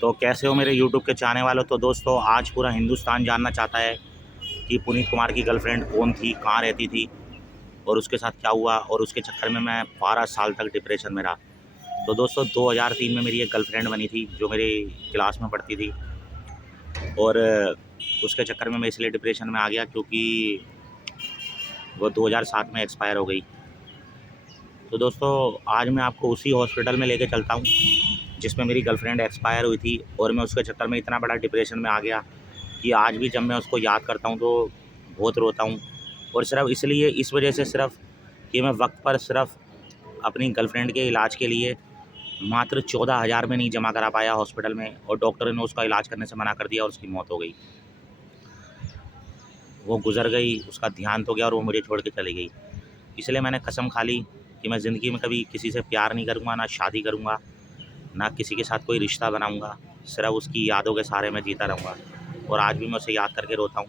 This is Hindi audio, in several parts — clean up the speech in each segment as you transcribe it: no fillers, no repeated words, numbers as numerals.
तो कैसे हो मेरे यूट्यूब के चाहने वालों। तो दोस्तों आज पूरा हिंदुस्तान जानना चाहता है कि पुनीत कुमार की गर्लफ्रेंड कौन थी, कहाँ रहती थी और उसके साथ क्या हुआ, और उसके चक्कर में मैं 12 साल तक डिप्रेशन में रहा। तो दोस्तों 2003 में मेरी एक गर्लफ्रेंड बनी थी जो मेरी क्लास में पढ़ती थी, और उसके चक्कर में मैं इसलिए डिप्रेशन में आ गया क्योंकि वो 2007 में एक्सपायर हो गई। तो दोस्तों आज मैं आपको उसी हॉस्पिटल में लेके चलता हूँ जिसमें मेरी गर्लफ्रेंड एक्सपायर हुई थी, और मैं उसके चक्कर में इतना बड़ा डिप्रेशन में आ गया कि आज भी जब मैं उसको याद करता हूँ तो बहुत रोता हूँ। और सिर्फ इसलिए, इस वजह से सिर्फ कि मैं वक्त पर सिर्फ अपनी गर्लफ्रेंड के इलाज के लिए मात्र 14,000 में नहीं जमा करा पाया हॉस्पिटल में, और डॉक्टर ने उसका इलाज करने से मना कर दिया और उसकी मौत हो गई। वो गुजर गई, उसका ध्यान तो गया और वो मुझे छोड़ के चली गई। इसलिए मैंने कसम खा ली कि मैं ज़िंदगी में कभी किसी से प्यार नहीं करूँगा, ना शादी करूँगा, ना किसी के साथ कोई रिश्ता बनाऊँगा। सिर्फ उसकी यादों के सहारे मैं जीता रहूँगा, और आज भी मैं उसे याद करके रोता हूँ।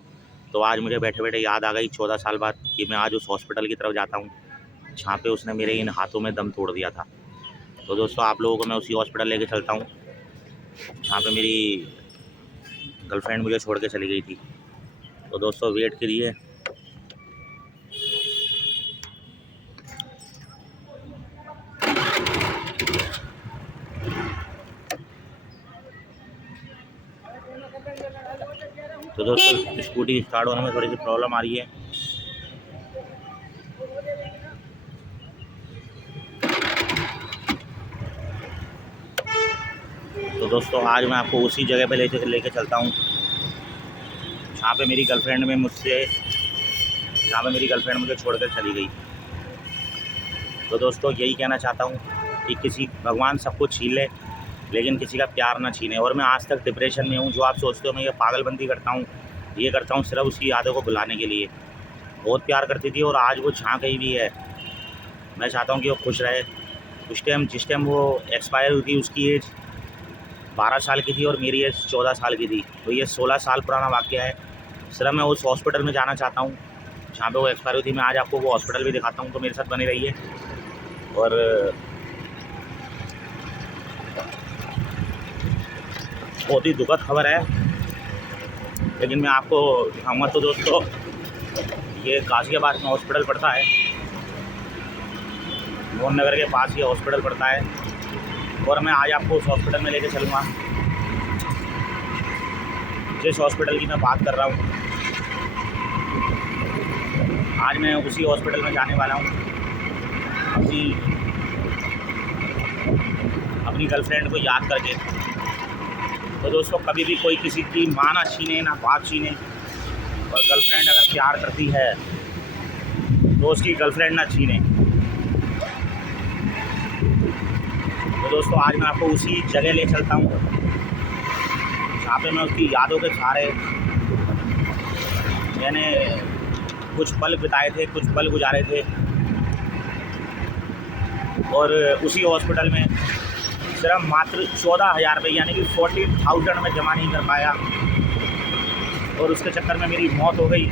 तो आज मुझे बैठे बैठे याद आ गई 14 साल बाद कि मैं आज उस हॉस्पिटल की तरफ जाता हूँ जहाँ पे उसने मेरे इन हाथों में दम तोड़ दिया था। तो दोस्तों आप लोगों को मैं उसी हॉस्पिटल लेके चलता हूँ जहाँ पे मेरी गर्लफ्रेंड मुझे छोड़ के चली गई थी। तो दोस्तों वेट करिए। तो दोस्तों स्कूटी स्टार्ट होने में थोड़ी सी प्रॉब्लम आ रही है। तो दोस्तों आज मैं आपको उसी जगह पे लेके चलता हूँ जहाँ पे मेरी गर्लफ्रेंड मुझे छोड़कर चली गई। तो दोस्तों यही कहना चाहता हूँ कि किसी भगवान सबको छीन ले लेकिन किसी का प्यार ना छीने। और मैं आज तक डिप्रेशन में हूँ। जो आप सोचते हो मैं ये पागलबंदी करता हूँ, ये करता हूँ सिर्फ उसकी यादों को भुलाने के लिए। बहुत प्यार करती थी और आज वो जहाँ कहीं भी है मैं चाहता हूँ कि वो खुश रहे। जिस टाइम वो एक्सपायर हुई थी उसकी एज 12 साल की थी और मेरी एज 14 साल की थी। तो ये 16 साल पुराना वाक़या है। सिर्फ मैं उस हॉस्पिटल में जाना चाहता हूँ जहाँ पे वो एक्सपायर हुई थी। मैं आज आपको वो हॉस्पिटल भी दिखाता हूँ, तो मेरे साथ बने रहिए। और बहुत ही दुखद खबर है लेकिन मैं आपको दिखाऊँगा। तो दोस्तों ये गाज़ियाबाद में हॉस्पिटल पड़ता है, मोहन नगर के पास ये हॉस्पिटल पड़ता है, और मैं आज आपको उस हॉस्पिटल में लेके चलूँगा जिस हॉस्पिटल की मैं बात कर रहा हूँ। आज मैं उसी हॉस्पिटल में जाने वाला हूँ अपनी गर्लफ्रेंड को याद करके। तो दोस्तों कभी भी कोई किसी की माँ ना छीने, ना बाप छीने, और गर्लफ्रेंड अगर प्यार करती है तो उसकी गर्लफ्रेंड ना छीने। तो दोस्तों आज मैं आपको उसी जगह ले चलता हूँ जहाँ पे मैं उसकी यादों के सहारे मैंने कुछ पल बिताए थे, कुछ पल गुजारे थे। और उसी हॉस्पिटल में सिर्फ मात्र 14,000 रुपये यानी कि 40,000 में जमा नहीं कर पाया, और उसके चक्कर में मेरी मौत हो गई।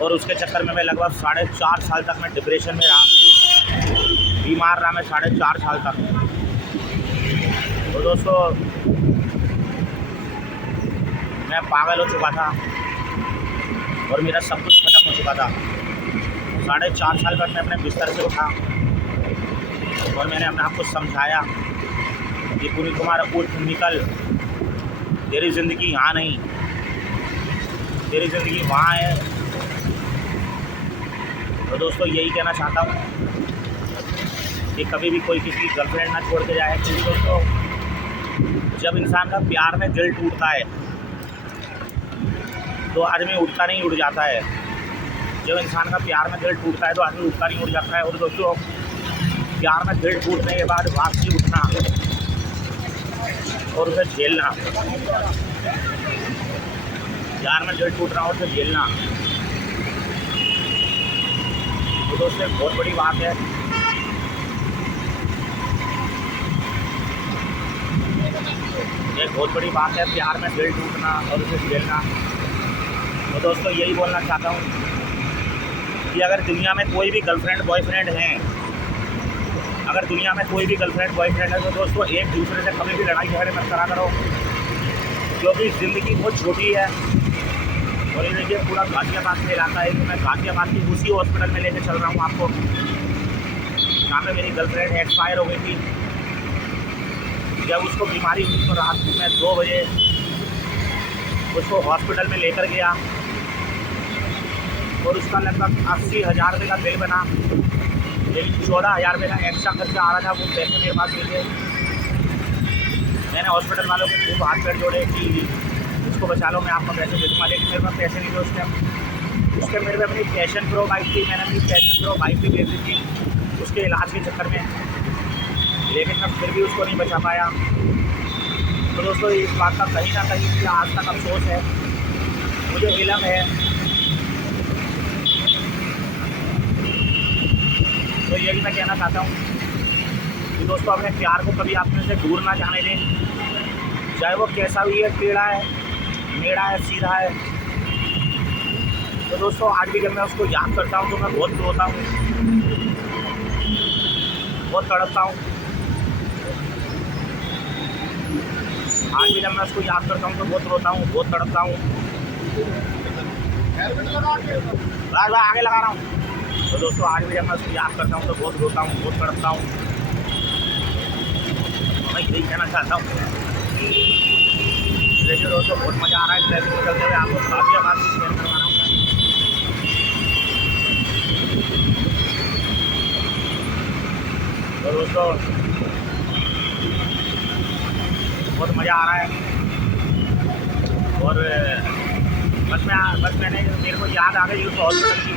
और उसके चक्कर में मैं लगभग 4.5 साल तक मैं डिप्रेशन में रहा, बीमार रहा मैं 4.5 साल तक। तो दोस्तों मैं पागल हो चुका था और मेरा सब कुछ खत्म हो चुका था। 4.5 साल बाद मैं अपने बिस्तर से उठा और मैंने अपने आप को समझाया कि पुनीत कुमार उठ निकल, तेरी ज़िंदगी यहाँ नहीं, तेरी ज़िंदगी वहाँ है। तो दोस्तों यही कहना चाहता हूँ कि कभी भी कोई किसी की गर्लफ्रेंड ना छोड़ के जाए, क्योंकि दोस्तों जब इंसान का प्यार में दिल टूटता है तो आदमी उठता नहीं, उठ जाता है। जब इंसान का प्यार में दिल टूटता है तो आदमी उठता नहीं, उठ जाता है। और दोस्तों प्यार में दिल टूटने के बाद वापसी उठना और उसे झेलना, प्यार में दिल टूटना और उसे झेलना, तो दोस्तों बहुत बड़ी बात है। एक बहुत बड़ी बात है प्यार में दिल टूटना और उसे झेलना। तो दोस्तों यही बोलना चाहता हूँ कि अगर दुनिया में कोई भी गर्लफ्रेंड बॉयफ्रेंड हैं, अगर दुनिया में कोई भी गर्लफ्रेंड बॉयफ्रेंड है तो दोस्तों एक दूसरे से कभी भी लड़ाई झगड़े मत करा करो, क्योंकि ज़िंदगी बहुत छोटी है। और ये देखिए पूरा गाजियाबाद में इलाका है, तो मैं गाजियाबाद की उसी हॉस्पिटल में लेके चल रहा हूँ आपको, जहाँ पे मेरी गर्लफ्रेंड एक्सपायर हो गई थी। जब उसको बीमारी हुई तो रात में 2 बजे उसको हॉस्पिटल में लेकर गया और उसका लगभग 80,000 रुपये का बिल बना, लेकिन 14,000 रुपये का एक्स्ट्रा खर्चा आ रहा था, वो पैसे मेरे पास नहीं थे। मैंने हॉस्पिटल वालों को खूब हाथ पैर जोड़े कि उसको बचा लो, मैं आपको पैसे दे दूँगा, लेकिन मेरे पास पैसे नहीं थे उस टाइम। उसके मेरे पे अपनी पैशन प्रो बाइक थी, मैंने अपनी पैशन प्रो बाइक भी बेच दी थी उसके इलाज के चक्कर में, लेकिन मैं फिर भी उसको नहीं बचा पाया। तो दोस्तों इस बात का कहीं ना कहीं मुझे आज तक अफसोस है, मुझे इल्म है। तो यही मैं कहना चाहता हूँ कि दोस्तों अपने प्यार को कभी अपने से दूर ना जाने दें, चाहे वो कैसा भी है, टेढ़ा है, मेढ़ा है, सीधा है। तो दोस्तों आज भी जब मैं उसको याद करता हूँ तो मैं बहुत रोता हूँ, बहुत तड़पता हूँ। आज भी जब मैं उसको याद करता हूँ तो बहुत रोता हूँ, बहुत तड़पता हूँ। राज भाई आगे लगा रहा हूँ। तो दोस्तों आज भी जब मैं उसको याद करता हूँ तो बहुत रोता हूँ, बहुत तड़पता हूँ। मैं यही कहना चाहता हूँ, देखिए दोस्तों बहुत मज़ा आ रहा है ट्रैफिक में चलते हुए, आपको गाजियाबाद की शेयर करवा रहा हूँ। तो दोस्तों बहुत मज़ा आ रहा है। और बस मैंने मेरे को याद आ गई उस हॉस्पिटल की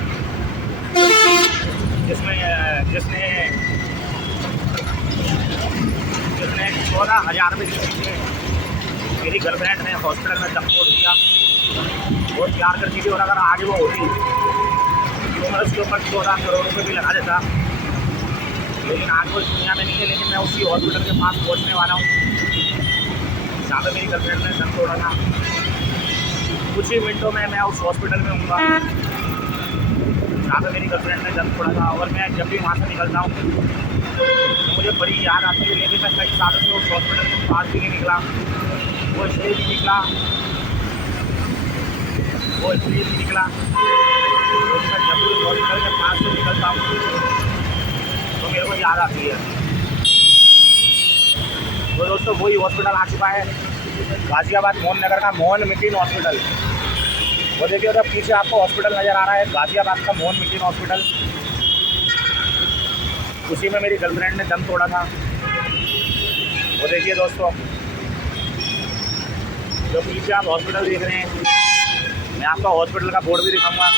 जिसने 14,000 रुपये दी थी। मेरी गर्लफ्रेंड ने हॉस्पिटल में दम तोड़ दिया, बहुत प्यार करती थी, और अगर आज वो होती तो मैं उसके ऊपर 14 करोड़ रुपये भी लगा देता। लेकिन आज वो दुनिया में नहीं है, लेकिन मैं उसी हॉस्पिटल के पास पहुंचने वाला हूँ जहाँ पे मेरी गर्लफ्रेंड ने दम तोड़ा था। कुछ ही मिनटों में मैं उस हॉस्पिटल में हूँगा जहाँ पे मेरी गर्लफ्रेंड ने दम तोड़ा था। और मैं जब भी वहाँ से निकलता हूँ तो मुझे बड़ी याद आती है, लेकिन मैं कई सालों से उस हॉस्पिटल के पास भी नहीं निकला। वो इसलिए भी निकला क्योंकि मैं जब भी हॉस्पिटल के पास से निकलता हूँ तो मेरे को याद आती है। तो दोस्तों वही हॉस्पिटल आ चुका है, गाजियाबाद मोहन नगर का मोहन मिकिन हॉस्पिटल। वो देखिए उधर पीछे आपको हॉस्पिटल नज़र आ रहा है, गाजियाबाद का मोहन मिकिन हॉस्पिटल। उसी में मेरी गर्लफ्रेंड ने दम तोड़ा था। वो देखिए दोस्तों जो पीछे आप हॉस्पिटल देख रहे हैं, मैं आपका हॉस्पिटल का बोर्ड भी दिखाऊंगा,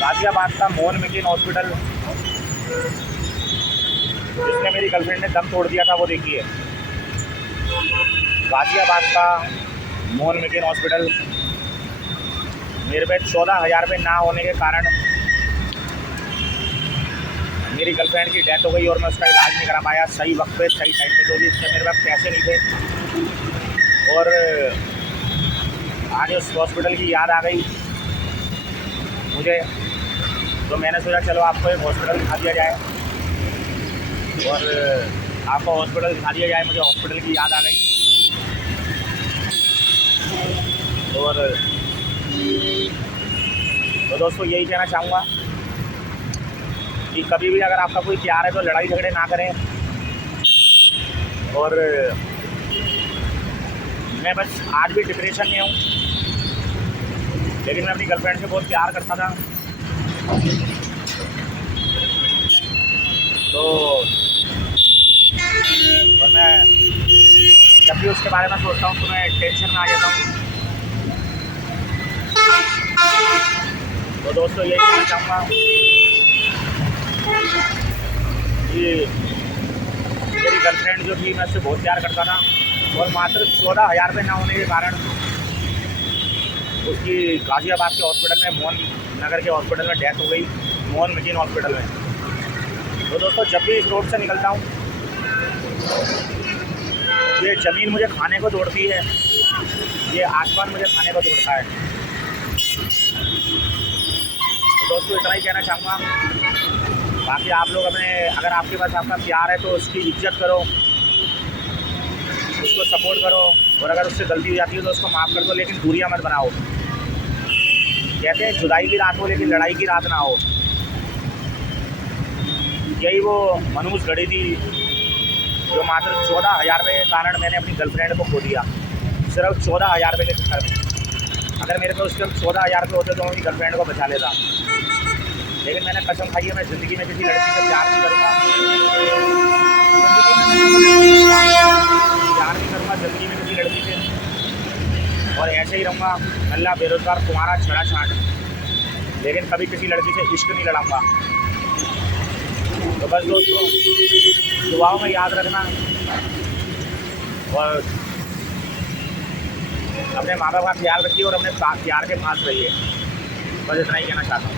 गाजियाबाद का मोहन मिकिन हॉस्पिटल जिसने मेरी गर्लफ्रेंड ने दम तोड़ दिया था। वो देखिए गाजियाबाद का मोहन मिकिन हॉस्पिटल। मेरे पे 14,000 रुपये ना होने के कारण मेरी गर्लफ्रेंड की डेथ हो गई और मैं उसका इलाज नहीं करा पाया सही वक्त पे, सही टाइम पे, क्योंकि इससे मेरे पास पैसे नहीं थे। और आज उस हॉस्पिटल की याद आ गई मुझे, तो मैंने सोचा चलो आपको एक हॉस्पिटल दिखा दिया जाए, और आपको हॉस्पिटल दिखा दिया जाए। मुझे हॉस्पिटल की याद आ गई। और तो दोस्तों यही कहना चाहूँगा कि कभी भी अगर आपका कोई प्यार है तो लड़ाई झगड़े ना करें। और मैं बस आज भी डिप्रेशन में हूँ, लेकिन मैं अपनी गर्लफ्रेंड से बहुत प्यार करता था। तो और मैं जब भी उसके बारे में सोचता हूँ तो मैं टेंशन में आ जाता हूँ। तो दोस्तों यही कहना चाहूँगा कि मेरी गर्लफ्रेंड जो थी मैं उससे बहुत प्यार करता था, और मात्र 14,000 रुपये ना होने के कारण उसकी गाजियाबाद के हॉस्पिटल में, मोहन नगर के हॉस्पिटल में डेथ हो गई, मोहन मिकिन हॉस्पिटल में। तो दोस्तों जब भी इस रोड से निकलता हूँ ये ज़मीन मुझे खाने को दौड़ती है, ये आसमान मुझे खाने को दौड़ता है। तो दोस्तों इतना ही कहना चाहूँगा। बाकी आप लोग अपने, अगर आपके पास आपका प्यार है तो उसकी इज्जत करो, उसको सपोर्ट करो, और अगर उससे गलती हो जाती है तो उसको माफ़ कर दो, लेकिन दूरियां मत बनाओ। कहते हैं जुदाई की रात हो लेकिन लड़ाई की रात ना हो। यही वो मनहूस घड़ी थी जो मात्र 14,000 रुपये के कारण मैंने अपनी गर्लफ्रेंड को खो दिया, सिर्फ 14,000 रुपये के चक्कर में। अगर मेरे पास उस टाइम 14,000 रुपये होते तो मैं अपनी गर्लफ्रेंड को बचा लेता, लेकिन मैंने कसम खाई है मैं ज़िंदगी में किसी लड़की से प्यार नहीं करूँगा, ज़िंदगी में किसी लड़की से, और ऐसे ही रहूँगा अल्लाह बेरोज़गार तुम्हारा छड़ा छाट, लेकिन कभी किसी लड़की से इश्क नहीं लड़ाऊँगा। तो बस दोस्तों, दुआओं में याद रखना और अपने माँ बाप का ख्याल रखिए और अपने प्यार के पास रहिए। बस इतना ही कहना चाहता हूँ।